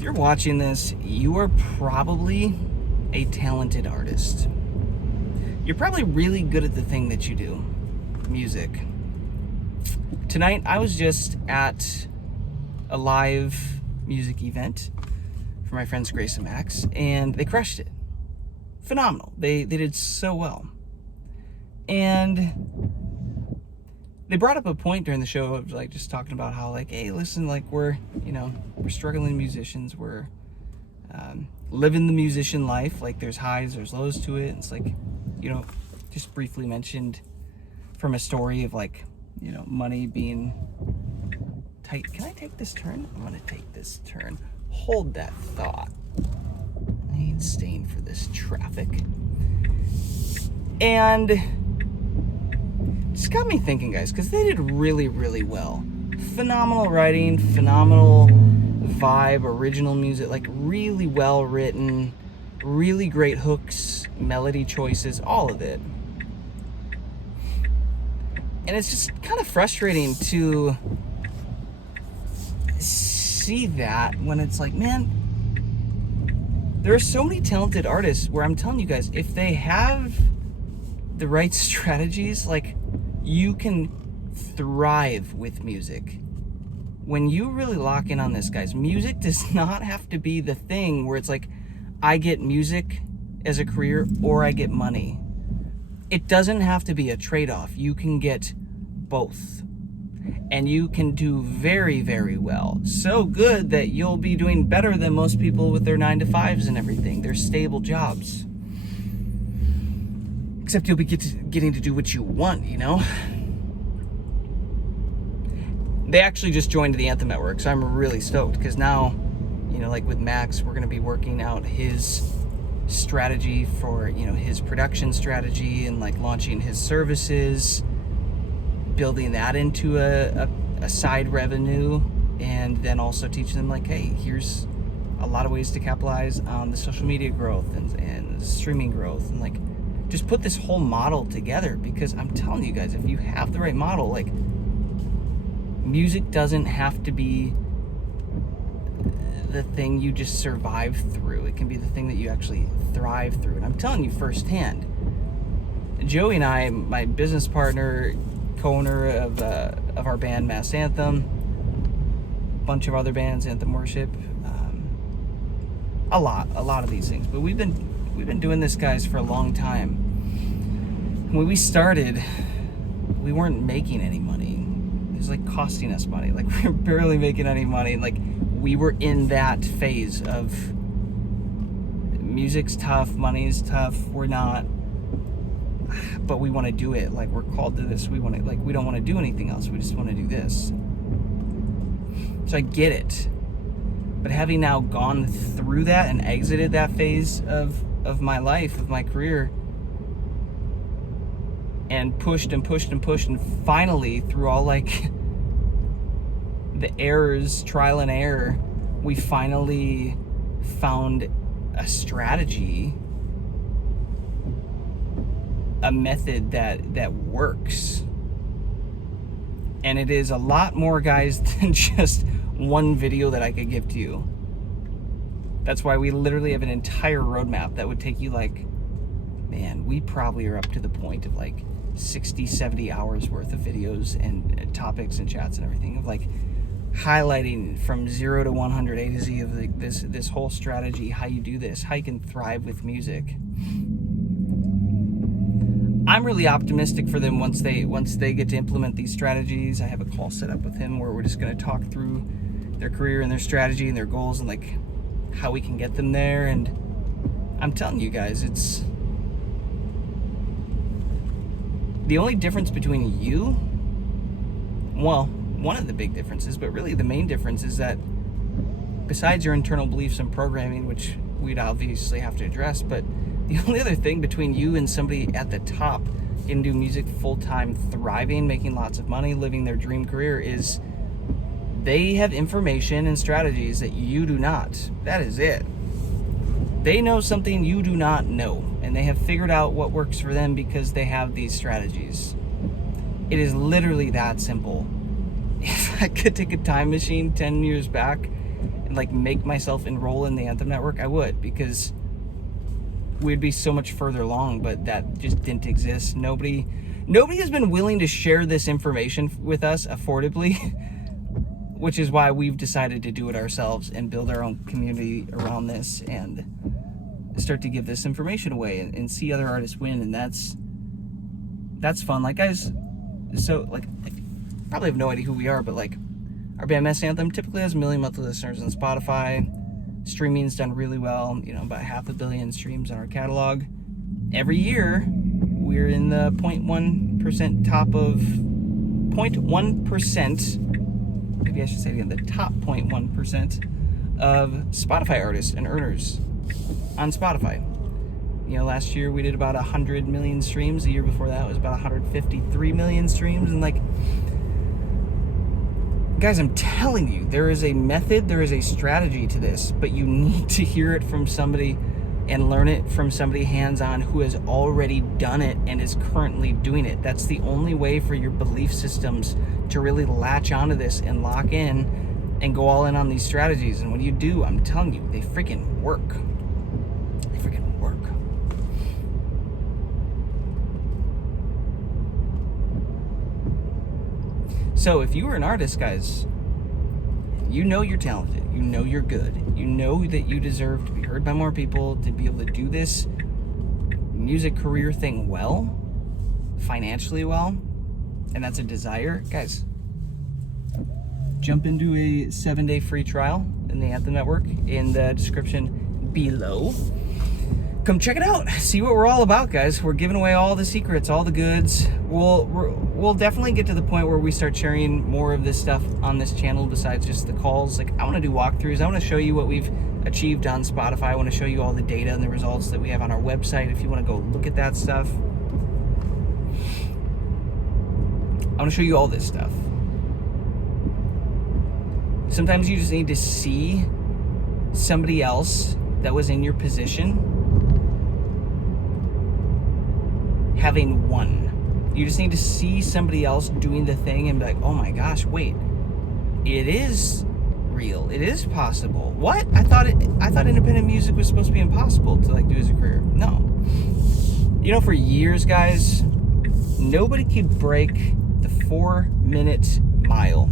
If you're watching this, you are probably a talented artist. You're probably really good at the thing that you do, music. Tonight, I was just at a live music event for my friends Grace and Max, and they crushed it. Phenomenal. They did so well. And they brought up a point during the show of like just talking about how like, hey, listen, like we're struggling musicians. We're living the musician life. Like there's highs, there's lows to it. It's like, just briefly mentioned from a story of like, money being tight. Can I take this turn? I'm gonna take this turn. Hold that thought. I ain't staying for this traffic. And just got me thinking, guys, because they did really, really well. Phenomenal writing, phenomenal vibe, original music, like really well written, really great hooks, melody choices, all of it. And it's just kind of frustrating to see that when it's like, man, there are so many talented artists where I'm telling you guys, if they have the right strategies, like you can thrive with music. When you really lock in on this, guys, music does not have to be the thing where it's like, I get music as a career or I get money. It doesn't have to be a trade-off. You can get both. And you can do very, very well. So good that you'll be doing better than most people with their 9-to-5s and everything. Their stable jobs. Except you'll be getting to do what you want, They actually just joined the Anthem Network, so I'm really stoked because now, like with Max, we're going to be working out his strategy for, his production strategy and like launching his services, building that into a side revenue, and then also teaching them like, hey, here's a lot of ways to capitalize on the social media growth and streaming growth, and like just put this whole model together, because I'm telling you guys, if you have the right model, like music doesn't have to be the thing you just survive through. It can be the thing that you actually thrive through. And I'm telling you firsthand, Joey and I, my business partner, co-owner of our band Mass Anthem, bunch of other bands, Anthem Worship, a lot of these things. But we've been doing this, guys, for a long time. When we started, we weren't making any money. It was like costing us money. Like we were barely making any money. Like we were in that phase of music's tough, money's tough. We're not, but we want to do it. Like we're called to this. We don't want to do anything else. We just want to do this. So I get it. But having now gone through that and exited that phase of my life, of my career, and pushed and pushed and pushed, and finally through all like the errors, trial and error, we finally found a strategy, a method that works. And it is a lot more, guys, than just one video that I could give to you. That's why we literally have an entire roadmap that would take you like, man, we probably are up to the point of like 60, 70 hours worth of videos and topics and chats and everything, of like highlighting from 0 to 100 A to Z of like this whole strategy, how you do this, how you can thrive with music. I'm really optimistic for them once they get to implement these strategies. I have a call set up with him where we're just going to talk through their career and their strategy and their goals and like how we can get them there. And I'm telling you guys, it's the only difference between you, well, one of the big differences, but really the main difference is that besides your internal beliefs and programming, which we'd obviously have to address, but the only other thing between you and somebody at the top can do music full-time, thriving, making lots of money, living their dream career, is they have information and strategies that you do not. That is it. They know something you do not know, and they have figured out what works for them because they have these strategies. It is literally that simple. If I could take a time machine 10 years back like make myself enroll in the Anthem Network, I would, because we'd be so much further along, but that just didn't exist. Nobody has been willing to share this information with us affordably, which is why we've decided to do it ourselves and build our own community around this and start to give this information away and see other artists win. And that's fun. Like, guys, so like, you probably have no idea who we are, but like, our band Mass Anthem typically has 1 million monthly listeners on Spotify. Streaming's done really well, you know, about 500 million streams on our catalog. Every year, we're in the 0.1% top of 0.1%. Maybe I should say it again, the top 0.1% of Spotify artists and earners on Spotify. You know, last year we did about 100 million streams. The year before that was about 153 million streams. And like, guys, I'm telling you, there is a method, there is a strategy to this, but you need to hear it from somebody and learn it from somebody hands-on who has already done it and is currently doing it. That's the only way for your belief systems to really latch onto this and lock in and go all in on these strategies. And when you do, I'm telling you, they freaking work. They freaking work. So if you were an artist, guys, you know you're talented, you know you're good, you know that you deserve to be heard by more people, to be able to do this music career thing well, financially well, and that's a desire, guys, jump into a 7-day free trial in the Anthem Network in the description below. Come check it out. See what we're all about, guys. We're giving away all the secrets, all the goods. We'll definitely get to the point where we start sharing more of this stuff on this channel besides just the calls. Like, I want to do walkthroughs. I want to show you what we've achieved on Spotify. I want to show you all the data and the results that we have on our website if you want to go look at that stuff. I want to show you all this stuff. Sometimes you just need to see somebody else that was in your position having won. You just need to see somebody else doing the thing and be like, oh my gosh, wait, it is real. It is possible. What? I thought independent music was supposed to be impossible to like do as a career. No. You know, for years, guys, nobody could break the 4-minute mile.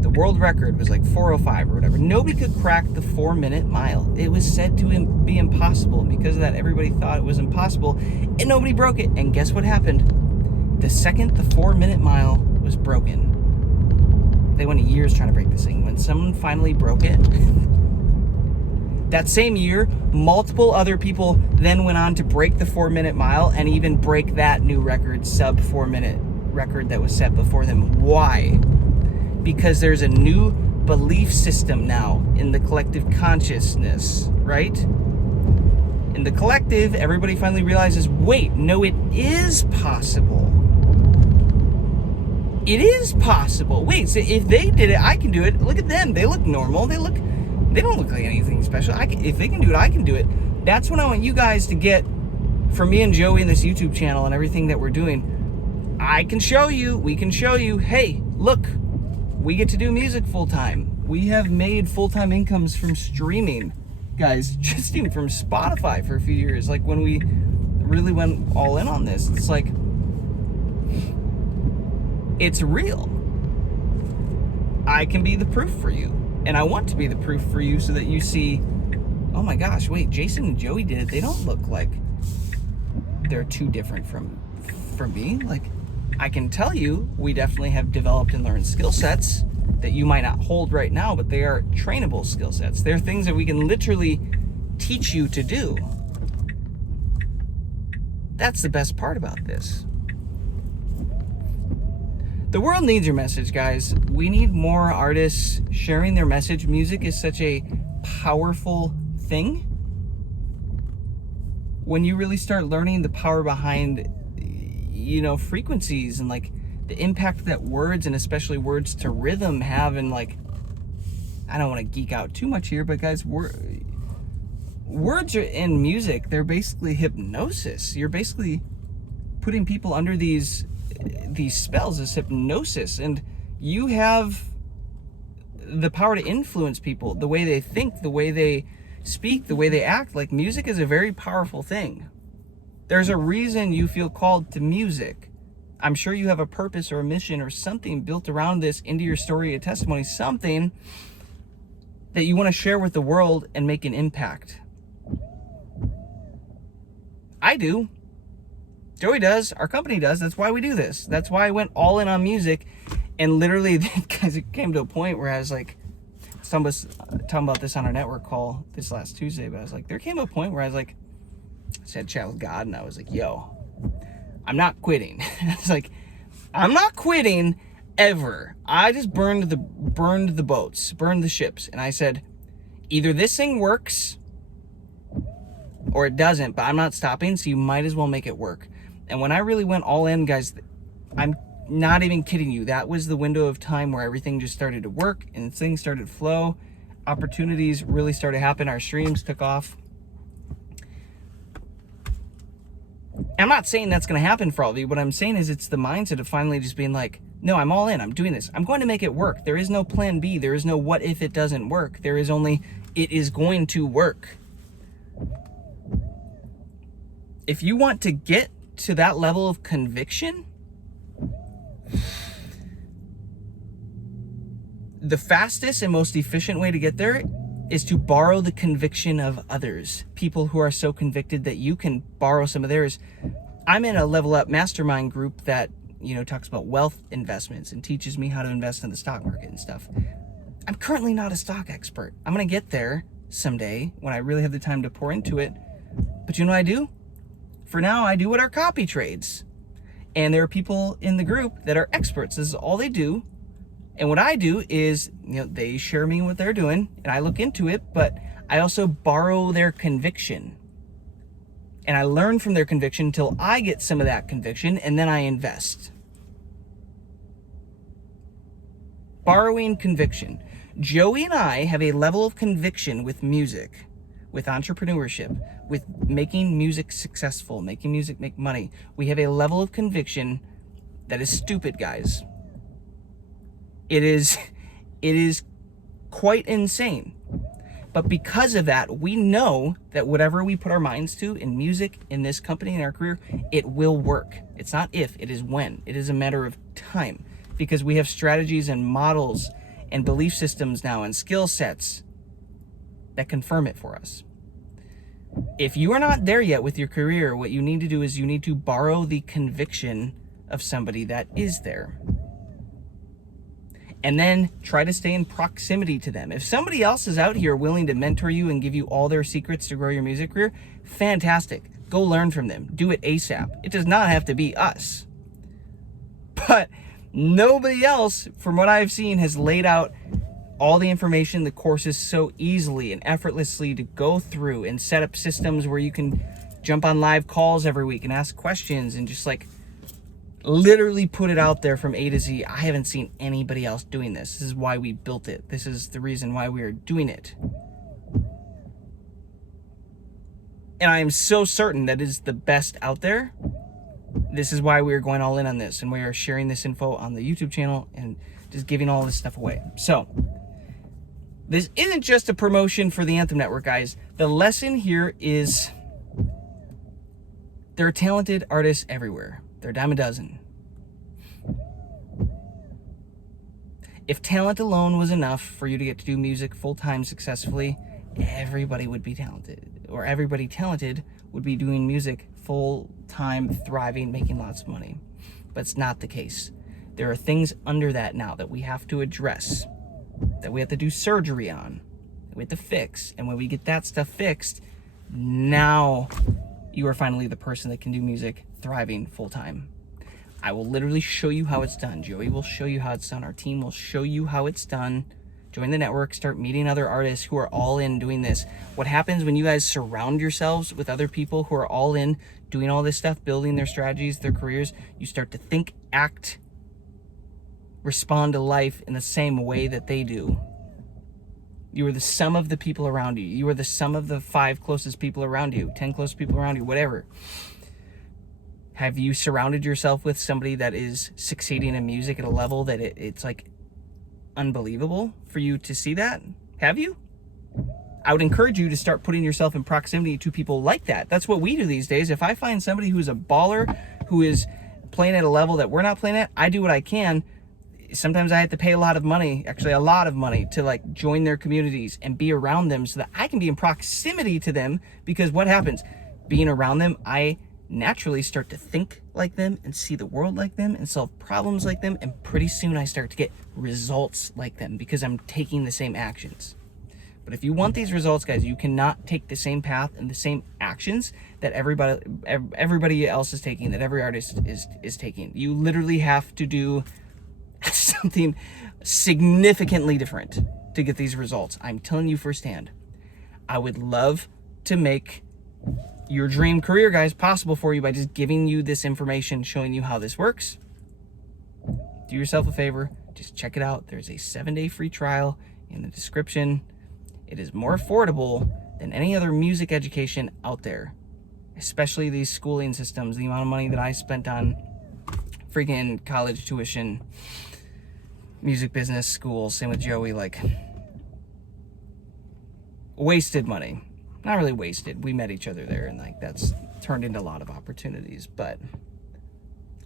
The world record was like 4:05 or whatever. Nobody could crack the 4-minute mile. It was said to be impossible. And because of that, everybody thought it was impossible, and nobody broke it. And guess what happened? The second the 4-minute mile was broken, they went years trying to break this thing. When someone finally broke it, that same year, multiple other people then went on to break the 4-minute mile and even break that new record, sub 4-minute record that was set before them. Why? Because there's a new belief system now in the collective consciousness, right? In the collective, everybody finally realizes, wait, no, it is possible. It is possible. Wait, so if they did it, I can do it. Look at them. They look normal. They don't look like anything special. If they can do it, I can do it. That's what I want you guys to get from me and Joey in this YouTube channel and everything that we're doing. I can show you, we can show you, hey, look, we get to do music full-time. We have made full-time incomes from streaming, guys, just even from Spotify for a few years. Like, when we really went all in on this, it's like, it's real. I can be the proof for you, and I want to be the proof for you so that you see, oh my gosh, wait, Jason and Joey did it. They don't look like they're too different from me. Like, I can tell you, we definitely have developed and learned skill sets that you might not hold right now, but they are trainable skill sets. They're things that we can literally teach you to do. That's the best part about this. The world needs your message, guys. We need more artists sharing their message. Music is such a powerful thing. When you really start learning the power behind, you know, frequencies and like the impact that words, and especially words to rhythm, have, and like, I don't want to geek out too much here, but guys, words are in music. They're basically hypnosis. You're basically putting people under these spells, this hypnosis, and you have the power to influence people, the way they think, the way they speak, the way they act. Like, music is a very powerful thing. There's a reason you feel called to music. I'm sure you have a purpose or a mission or something built around this into your story, a testimony, something that you want to share with the world and make an impact. I do. Joey does. Our company does. That's why we do this. That's why I went all in on music. And literally, because it came to a point where I was like, someone was talking about this on our network call this last Tuesday, but I was like, there came a point where I was like, I said chat with God, and I was like, yo, I'm not quitting. It's like, I'm not quitting ever. I just burned the boats, burned the ships. And I said, either this thing works or it doesn't, but I'm not stopping, so you might as well make it work. And when I really went all in, guys, I'm not even kidding you. That was the window of time where everything just started to work and things started to flow. Opportunities really started to happen. Our streams took off. I'm not saying that's going to happen for all of you. What I'm saying is it's the mindset of finally just being like, no, I'm all in. I'm doing this. I'm going to make it work. There is no plan B. There is no what if it doesn't work. There is only it is going to work. If you want to get to that level of conviction, the fastest and most efficient way to get there is to borrow the conviction of others. People who are so convicted that you can borrow some of theirs. I'm in a Level Up mastermind group that, talks about wealth investments and teaches me how to invest in the stock market and stuff. I'm currently not a stock expert. I'm going to get there someday when I really have the time to pour into it. But you know what I do? For now, I do what our copy trades. And there are people in the group that are experts. This is all they do. And what I do is, they share me what they're doing and I look into it, but I also borrow their conviction. And I learn from their conviction until I get some of that conviction, and then I invest. Borrowing conviction. Joey and I have a level of conviction with music, with entrepreneurship, with making music successful, making music make money. We have a level of conviction that is stupid, guys. It is quite insane. But because of that, we know that whatever we put our minds to in music, in this company, in our career, it will work. It's not if, it is when. It is a matter of time. Because we have strategies and models and belief systems now and skill sets that confirm it for us. If you are not there yet with your career, what you need to do is you need to borrow the conviction of somebody that is there. And then try to stay in proximity to them. If somebody else is out here willing to mentor you and give you all their secrets to grow your music career, fantastic. Go learn from them. Do it ASAP. It does not have to be us. But nobody else, from what I've seen, has laid out all the information, the courses so easily and effortlessly to go through and set up systems where you can jump on live calls every week and ask questions and just literally put it out there from A to Z. I haven't seen anybody else doing this. This is why we built it. This is the reason why we are doing it. And I am so certain that it is the best out there. This is why we are going all in on this, and we are sharing this info on the YouTube channel and just giving all this stuff away. So this isn't just a promotion for the Anthem Network, guys. The lesson here is there are talented artists everywhere. They're a dime a dozen. If talent alone was enough for you to get to do music full-time successfully, everybody would be talented. Or everybody talented would be doing music full-time, thriving, making lots of money. But it's not the case. There are things under that now that we have to address, that we have to do surgery on, that we have to fix. And when we get that stuff fixed, now you are finally the person that can do music thriving full-time. I will literally show you how it's done. Joey will show you how it's done. Our team will show you how it's done. Join the network, start meeting other artists who are all in doing this. What happens when you guys surround yourselves with other people who are all in doing all this stuff, building their strategies, their careers, you start to think, act, respond to life in the same way that they do. You are the sum of the people around you. You are the sum of the 5 closest people around you, 10 closest people around you, whatever. Have you surrounded yourself with somebody that is succeeding in music at a level that it's like unbelievable for you to see that? Have you? I would encourage you to start putting yourself in proximity to people like that. That's what we do these days. If I find somebody who's a baller, who is playing at a level that we're not playing at, I do what I can. Sometimes I have to pay a lot of money, actually a lot of money, to like join their communities and be around them so that I can be in proximity to them, because what happens? Being around them, I naturally start to think like them and see the world like them and solve problems like them, and pretty soon I start to get results like them because I'm taking the same actions. But if you want these results, guys, you cannot take the same path and the same actions that everybody else is taking, that every artist is taking. You literally have to do something significantly different to get these results. I'm telling you firsthand. I would love to make your dream career, guys, possible for you by just giving you this information, showing you how this works. Do yourself a favor, just check it out. There's a 7-day free trial in the description. It is more affordable than any other music education out there, especially these schooling systems. The amount of money that I spent on freaking college tuition, music business school, same with Joey, like wasted money. Not really wasted. We met each other there, and like that's turned into a lot of opportunities, but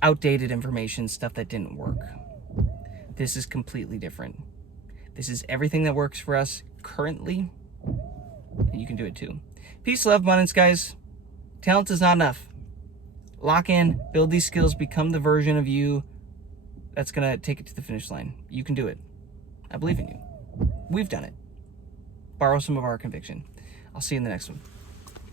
outdated information, stuff that didn't work. This is completely different. This is everything that works for us currently, and you can do it too. Peace, love, abundance, guys. Talent is not enough. Lock in, build these skills, become the version of you that's gonna take it to the finish line. You can do it. I believe in you. We've done it. Borrow some of our conviction. I'll see you in the next one.